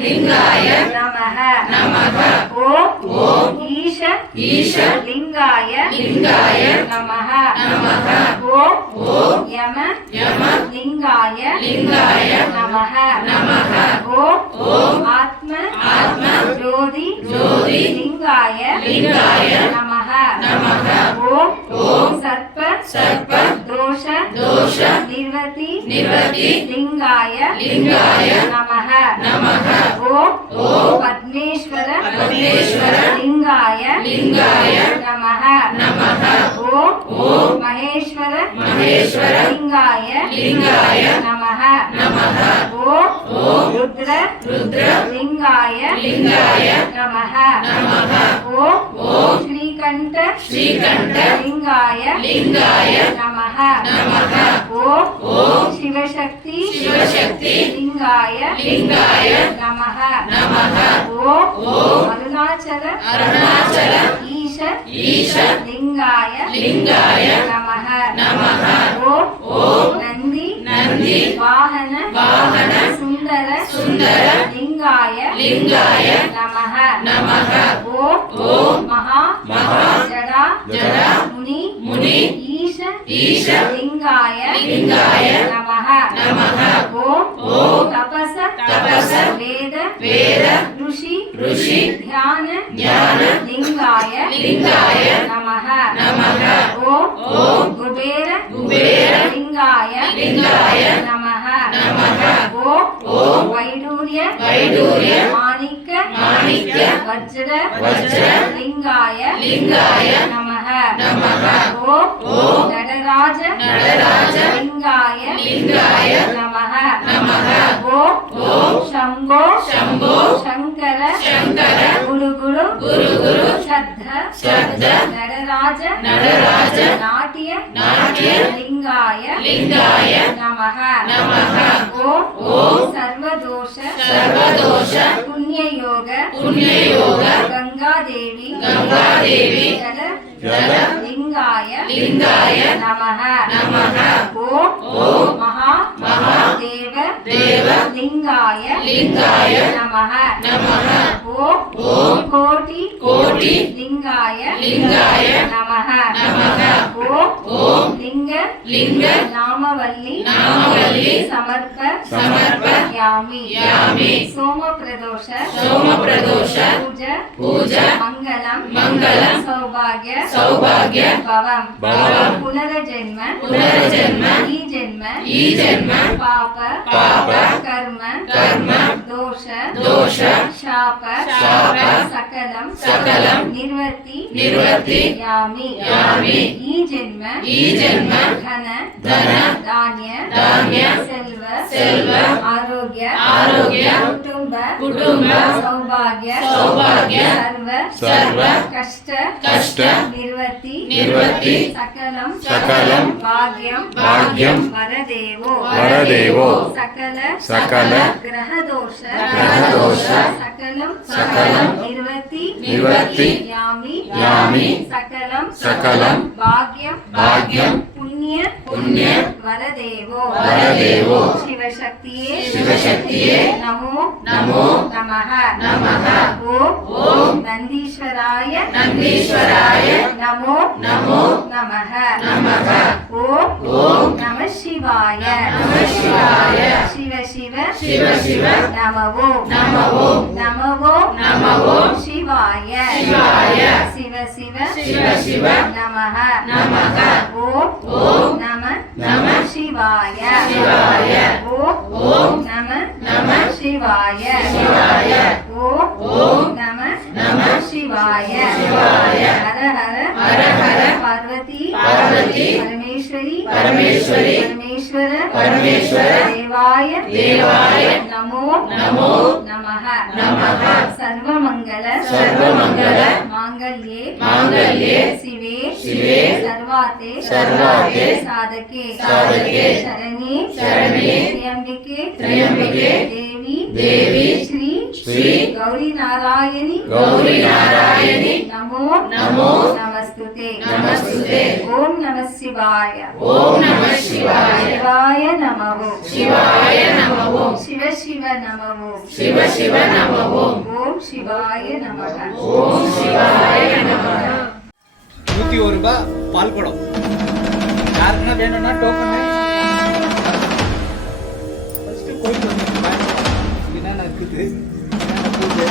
लिंगाय नमः ओम ईश लिंगाय नमः ओम यम लिंगाय नमः ओम आत्म ज्योति लिंगाय नमः ओम सर्प दोष निर्वति लिंगाय नमः ओम पद्मेश्वर लिंगाय नमः ओम महेश्वर लिंगाय नमः ओम रुद्र लिंगाय नमः ओम श्रीकंठ लिंगाय नमः ओम शिवशक्ति लिंगाय नमः ओम अरुणाचल ईश लिंगाय नमः ओम नंदी वाहन सुंदर लिंगाय नमः ओम महा जड़ा मुनि ईश लिंगाय नमः ओम तपस वेद ऋषि ध्यान लिंगाय नमः ओम कुबेर लिंगाय नमः ओम वैडूर्य माणिक्य वज्र लिंगाय नमः ओम नटराज लिंगाय नमः ओम शंभो शंकर गुरु श्रद्ध नटराज नाट्य लिंगाय नमः ओम सर्वदोष पुण्ययोग गंगादेवी जल लिंगाय नमः ओम महादेव लिंगाय नमः ओम कोटि लिंगाय नमः ओम लिंग नामवल्ली समर्पयामि सोम प्रदोष पूजा मंगलम सौभाग्य भवम पुनर्जन्म ई जन्म पाप कर्म दोष शाप सकलम निर्वर्ति यामि ई जन्म धन धान्य सेल्व आरोग्य कुटुंब सौभाग्य सर्व कष्ट निर्वर्ति सकलम भाग्यम वरदेवो सकल ग्रहदोष सकलम निर्वर्ति यामि सकलम भाग्यम पुण्य वरदेवो शिवशक्तिये नमो नमः ओम नंदीश्वराय नमो नमः ओम नमः शिवाय शिव नमो शिवाय शिव नमः ओम नमः शिवाय ओम नमः शिवाय ओम नमः शिवाय हर हर पार्वती परमेश्वर देवाय नमो नमः सर्वमंगल मांगल्ये शिवे सर्वाते साधके शरण्ये त्र्यंबके देवी श्री गौरी नारायणी नमो नमस्ते। நமஸ்துதே நமஸ்துதே ஓம் நம சிவாய ஓம் நம சிவாய சிவாய நமோ சிவாய நமோ சிவ சிவ நமோ சிவ சிவ நமோ ஓம் சிவாய நமக ஓம் சிவாய நமः 101 ரூபாய் பால் குடம் யாருக்குன்னா வேணும்னா டோக்கன் ஃபர்ஸ்ட் போயிட்டு வந்து என்ன இருக்குது என்ன பூஜை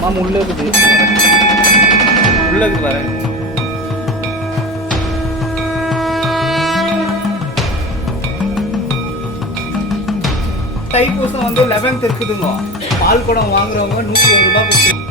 மாமா உள்ள இருக்குது பாரு தைப்பூசம் வந்து 11th இருக்குதுங்க பால் குடம் வாங்குறவங்க 101 ரூபாய் கொடுத்து